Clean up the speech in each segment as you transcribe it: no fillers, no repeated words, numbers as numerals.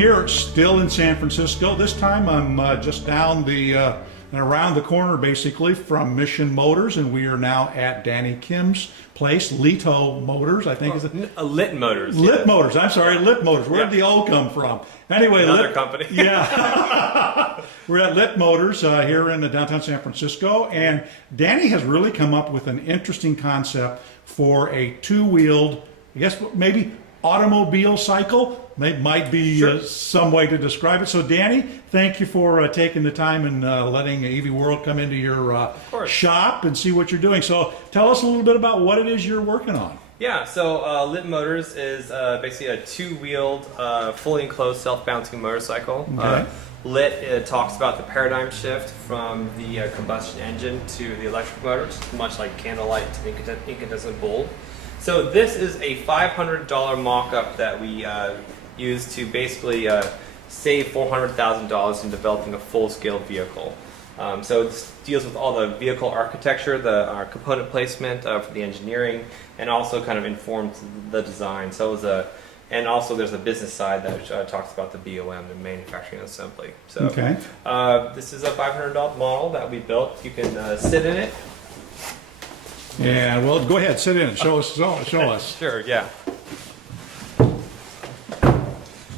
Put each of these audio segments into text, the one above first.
here, still in San Francisco. This time I'm just down the and around the corner, basically, from Mission Motors, and we are now at Danny Kim's place, LITmotors, I think is it? LITmotors. LITmotors. I'm sorry, LITmotors. Where'd the O come from? Anyway, another company. Yeah, we're at LITmotors here in downtown San Francisco, and Danny has really come up with an interesting concept for a two-wheeled, I guess maybe automobile cycle. Might be some way to describe it. So, Danny, thank you for taking the time and letting EV World come into your shop and see what you're doing. So, tell us a little bit about what it is you're working on. Yeah, so LITmotors is basically a two-wheeled, fully enclosed, self-bouncing motorcycle. Okay. Lit talks about the paradigm shift from the combustion engine to the electric motors, much like candlelight to incandescent bulb. So this is a $500 mock-up that we use to basically save $400,000 in developing a full-scale vehicle. So this deals with all the vehicle architecture, the component placement for the engineering, and also kind of informs the design. So it was and also there's a business side that talks about the BOM, the manufacturing and assembly. So this is a $500 model that we built. You can sit in it. Yeah, well, go ahead, sit in it. Show us. Sure, yeah.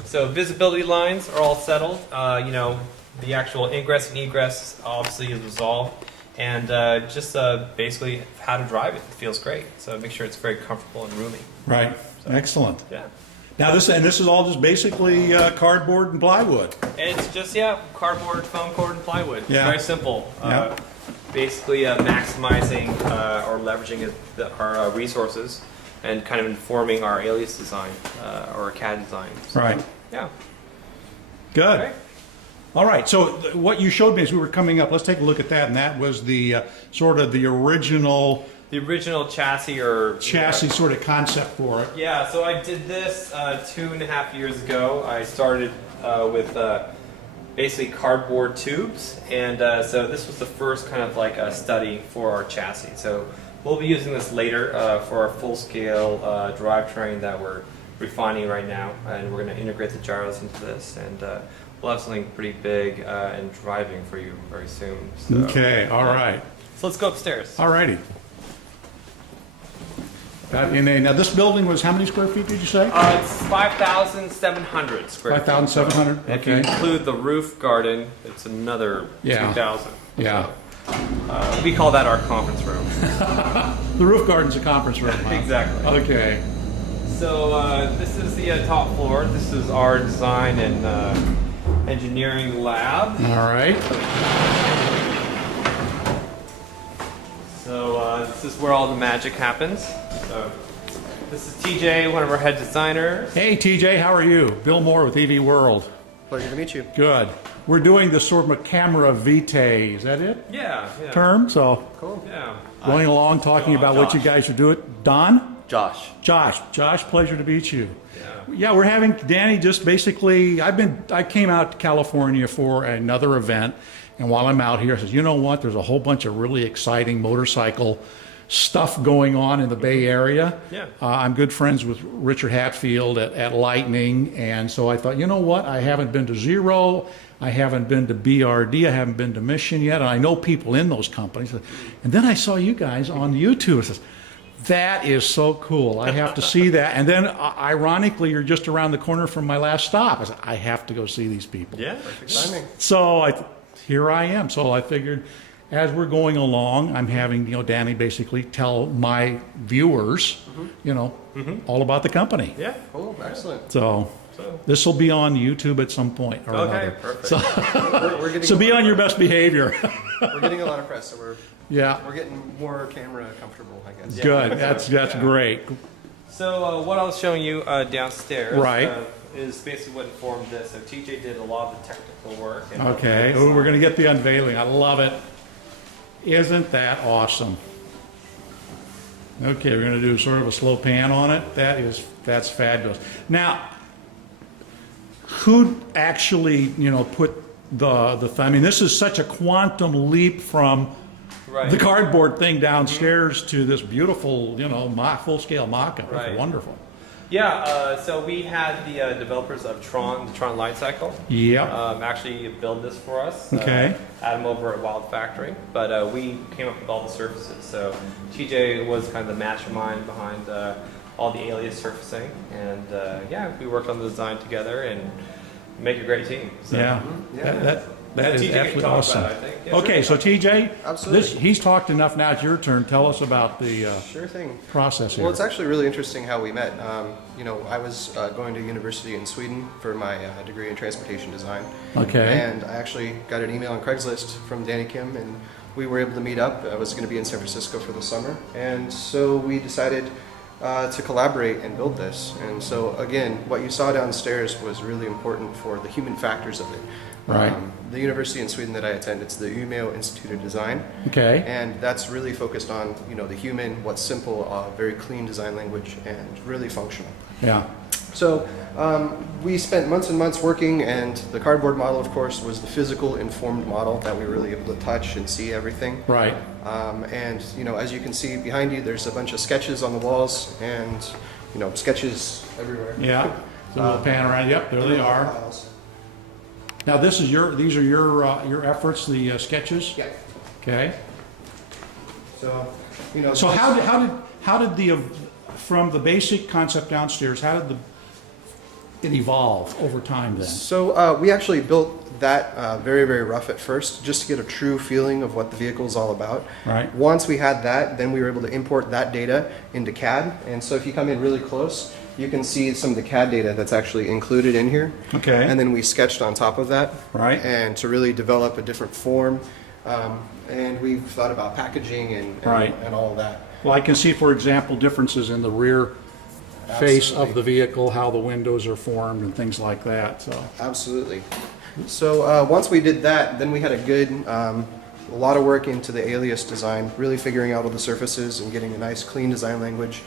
So visibility lines are all settled. You know, the actual ingress and egress obviously is resolved. And just basically how to drive it. It feels great. So make sure it's very comfortable and roomy. Right. So, excellent. Yeah. Now this is all just basically cardboard and plywood. It's just cardboard, foam cord, and plywood. Yeah. Very simple. Basically maximizing or leveraging our resources and kind of informing our alias design or CAD design. So, Right. Yeah. Good. Okay. All right. So what you showed me as we were coming up, let's take a look at that, and that was the sort of the original. The original chassis or sort of concept for it. Yeah, so I did this 2.5 years ago. I started with basically cardboard tubes, and so this was the first kind of like a study for our chassis. So we'll be using this later for our full-scale drivetrain that we're refining right now, and we're going to integrate the gyros into this, and we'll have something pretty big and driving for you very soon. So, Okay, all right. So let's go upstairs. All righty. Now this building was how many square feet did you say? It's 5,700 square feet. 5,700. Okay. If you include the roof garden, it's another 2,000. Yeah. So, we call that our conference room. The roof garden's a conference room. Huh? Exactly. Okay. So this is the top floor. This is our design and engineering lab. All right. So this is where all the magic happens. So this is TJ, one of our head designers. Hey TJ, how are you? Bill Moore with EV World. Pleasure to meet you. Good. We're doing the sort of a camera vitae. Is that it? Yeah. Term. So Cool. Yeah. going along, talking about what you guys are doing. Don? Josh. Josh, pleasure to meet you. Yeah, we're having Danny just basically, I came out to California for another event, and while I'm out here, I said, you know what, there's a whole bunch of really exciting motorcycle stuff going on in the Bay Area. Yeah. I'm good friends with Richard Hatfield at Lightning, and so I thought, you know what, I haven't been to Zero, I haven't been to BRD, I haven't been to Mission yet, and I know people in those companies. And then I saw you guys on YouTube. I said, that is so cool. I have to see that. And then, ironically, you're just around the corner from my last stop. I said, I have to go see these people. Yeah. Perfect timing. So here I am. So I figured, as we're going along, I'm having Danny basically tell my viewers, all about the company. Yeah. Cool. Excellent. So this will be on YouTube at some point or another. Perfect. So, We're getting so be on your best behavior. We're getting a lot of press, so we're getting more camera comfortable, I guess. Good. That's great. So what I was showing you downstairs is basically what informed this. So TJ did a lot of the technical work. And Okay. Oh, we're going to get the unveiling. I love it. Isn't that awesome? Okay, we're going to do sort of a slow pan on it. That's fabulous. Now, who actually, put I mean, this is such a quantum leap from the cardboard thing downstairs to this beautiful, full-scale mock-up. That's wonderful. Yeah, so we had the developers of the Tron Light Cycle, Yep. actually build this for us. Okay. Adam over at Wild Factory, but we came up with all the surfaces. So TJ was kind of the mastermind behind all the alias surfacing, and yeah, we worked on the design together and make a great team. So. Yeah. Yeah. That is TJ can absolutely talk awesome. about it, I think. Yeah, Okay, so TJ, Absolutely. he's talked enough. Now it's your turn. Tell us about the Sure thing. process here. Well, it's actually really interesting how we met. You know, I was going to university in Sweden for my degree in transportation design. Okay. And I actually got an email on Craigslist from Danny Kim, and we were able to meet up. I was going to be in San Francisco for the summer, and so we decided to collaborate and build this. And so again, what you saw downstairs was really important for the human factors of it. Right. The university in Sweden that I attend, it's the Umeå Institute of Design. Okay. And that's really focused on, you know, the human, what's simple, very clean design language, and really functional. Yeah. So we spent months and months working, and the cardboard model, of course, was the physical informed model that we were really able to touch and see everything. Right. And, you know, as you can see behind you, there's a bunch of sketches on the walls, and, you know, sketches everywhere. Yeah. So we'll pan around. Yep, there they are. Files. Now these are your efforts, the sketches. Yeah. Okay. So, you know. So how did the from the basic concept downstairs, how did it evolve over time then? So we actually built that very, very rough at first, just to get a true feeling of what the vehicle is all about. Right. Once we had that, then we were able to import that data into CAD. And so if you come in really close, you can see some of the CAD data that's actually included in here. Okay. And then we sketched on top of that. Right. And to really develop a different form. And we've thought about packaging and Right. and all of that. Well, I can see, for example, differences in the rear face of Absolutely. the vehicle, how the windows are formed and things like that. So Absolutely. So once we did that, then we had a lot of work into the alias design, really figuring out all the surfaces and getting a nice clean design language,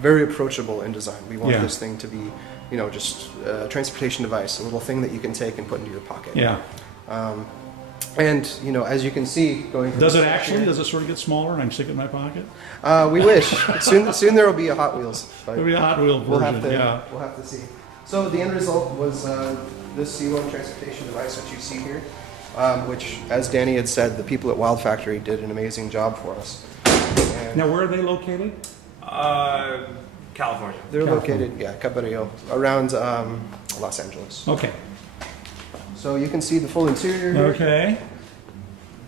very approachable in design. We want Yeah. this thing to be, you know, just a transportation device, a little thing that you can take and put into your pocket. yeah. And, you know, as you can see, going from Does this it section actually? here- Does it sort of get smaller and I can stick it in my pocket? We wish. Soon there will be a Hot Wheels. but It'll be a Hot Wheel We'll version. have to. Yeah. We'll have to see. So the end result was this C1 transportation device that you see here, which, as Danny had said, the people at Wild Factory did an amazing job for us. And Now, where are they located? California. they're California. located, Cabrillo, around Los Angeles. Okay. So you can see the full interior here. Okay.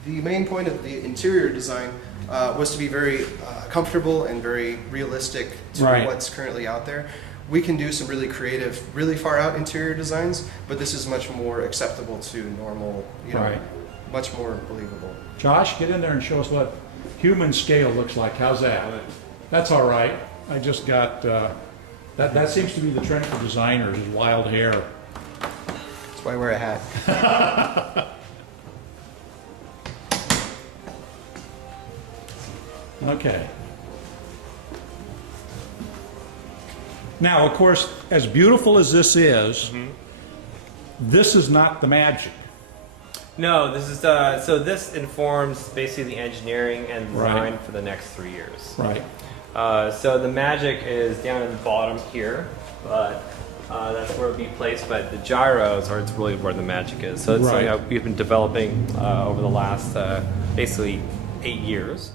The main point of the interior design was to be very comfortable and very realistic to Right. what's currently out there. We can do some really creative, really far out interior designs, but this is much more acceptable to normal, you know, Right. much more believable. Josh, get in there and show us what human scale looks like. How's that? That's all right. I just got that seems to be the trend for designers is wild hair. That's why I wear a hat. Okay. Now, of course, as beautiful as this is, this is not the magic. No, this is so this informs basically the engineering and design Right. for the next 3 years. Right. So the magic is down at the bottom here, but that's where it'll be placed. But the gyros are it's really where the magic is. So it's Right. something that we've been developing over the last basically 8 years.